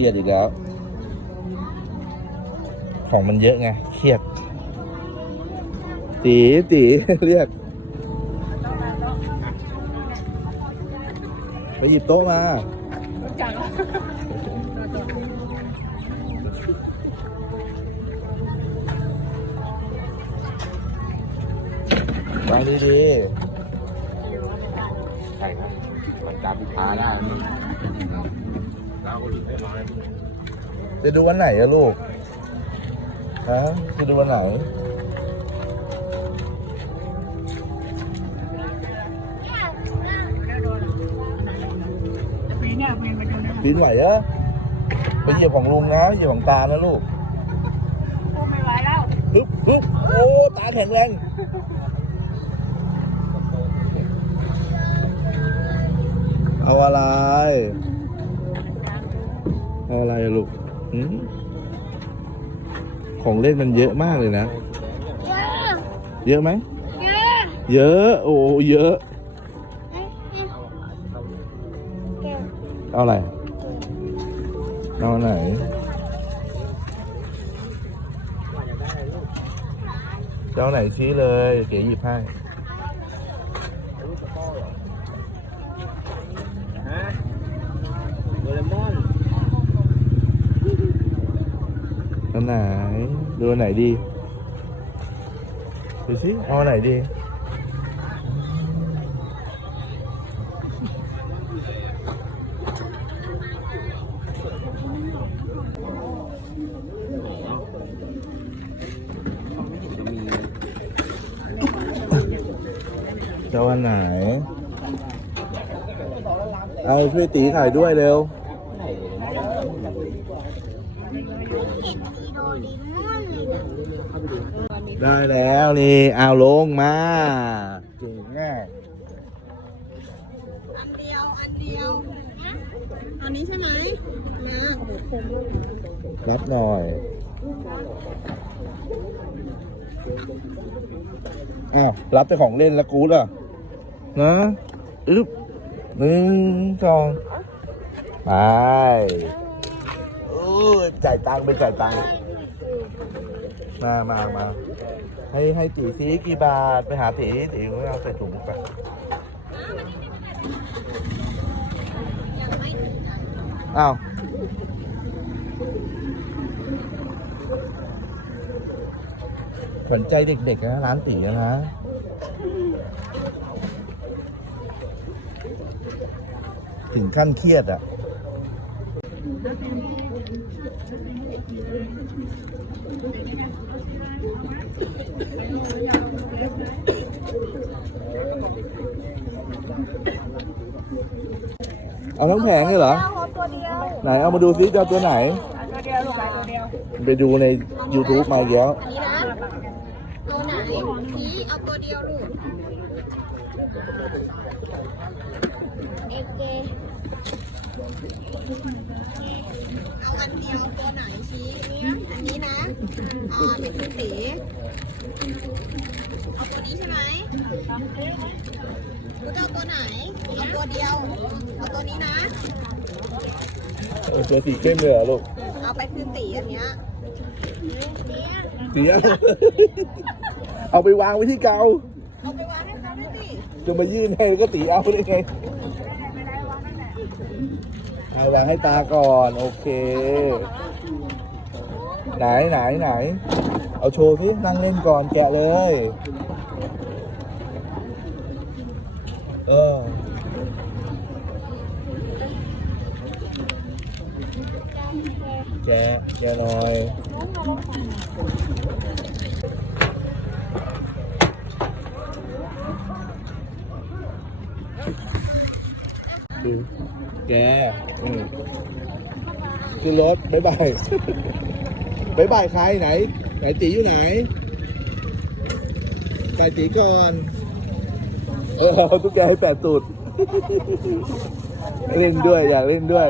รียดอีกแล้ว ของมันเยอะไง เครียด ตีตีเรียก ไปหยิบโต๊ะมาไปดีดีใช่ครับมันการพิพาได้ จะดูวันไหนอะลูก ฮะ จะดูวันไหนปีนี่ปีมาดูนะปีนไหวอะไปเหยียบของลุงนะเหยียบของตานะลูกพูดไม่ไหวแล้วฮึบฮึบโอ้ ตาแข็งแรง เอาอะไร อาอะไรอะลูกหืมของเล่นมันเยอะมากเลยนะ เยอะไหม เยอะ โอ้ เยอะ เอาอะไร เอาไหนจะเอาไหนชี้เลย เก๋หยิบให้ ฮะโดเรมอน อัน ไหน ดูอันไหนดีดูสิเอาอันไหนดี จะเอาอันไหน เอาช่วยตีถ่ายด้วยเร็ว ได้แล้วนี่เอาลงมาเก่งง่อันเดียว อันเดียว อันนี้ใช่ไหมนะรับหน่อย อ้าว รับแต่ของเล่นแล้วกูดอะ นะอึ๊บหนึ่งสองไปโอ้ยจ่ายตังค์ไปจ่ายตังค์ มามามาให้ให้ตีสีกี่บาท ไปหาตีตีเอาใส่ถุงไปอ้าวสนใจเด็กๆนะร้านตีนะถึงขั้นเครียดอะ เอาทั้งแผงเลยเหรอตัวเดียวไหนเอามาดูซิจะเอาตัวไหน ตัวเดียวลูกไปตัวเดียวไปดูใน YouTube มาเยอะนี่นะตัวไหนนี่เอาตัวเดียวลูกเอฟเจ เอาอันเดียวตัวไหนชี้อันนี้นะอ๋อเห็นคุณตีเอาตัวนี้ใช่ไหมคุณเอาตัวไหนเอาตัวเดียวเอาตัวนี้นะเออตัวสีเข้มเลยเหรอลูกเอาไปคืนตีอันเนี้ยเสียเอาไปวางไว้ที่เก่าเอาไปวางให้เขาด้วยสิจะมายื่นให้ก็ตีเอาได้ไง เอาวางให้ตาก่อน โอเค ไหนไหนไหน เอาโชว์ที่นั่งเล่นก่อนแกะเลย เออแกะแกะหน่อย ดูแกอืมขึ้นรถบ๊ายบายบ๊ายบายใครไหน ไหนตีอยู่ไหนใส่ตีก่อน เออเอาตุ๊กแกให้แปดตูดเล่นด้วยอยากเล่นด้วย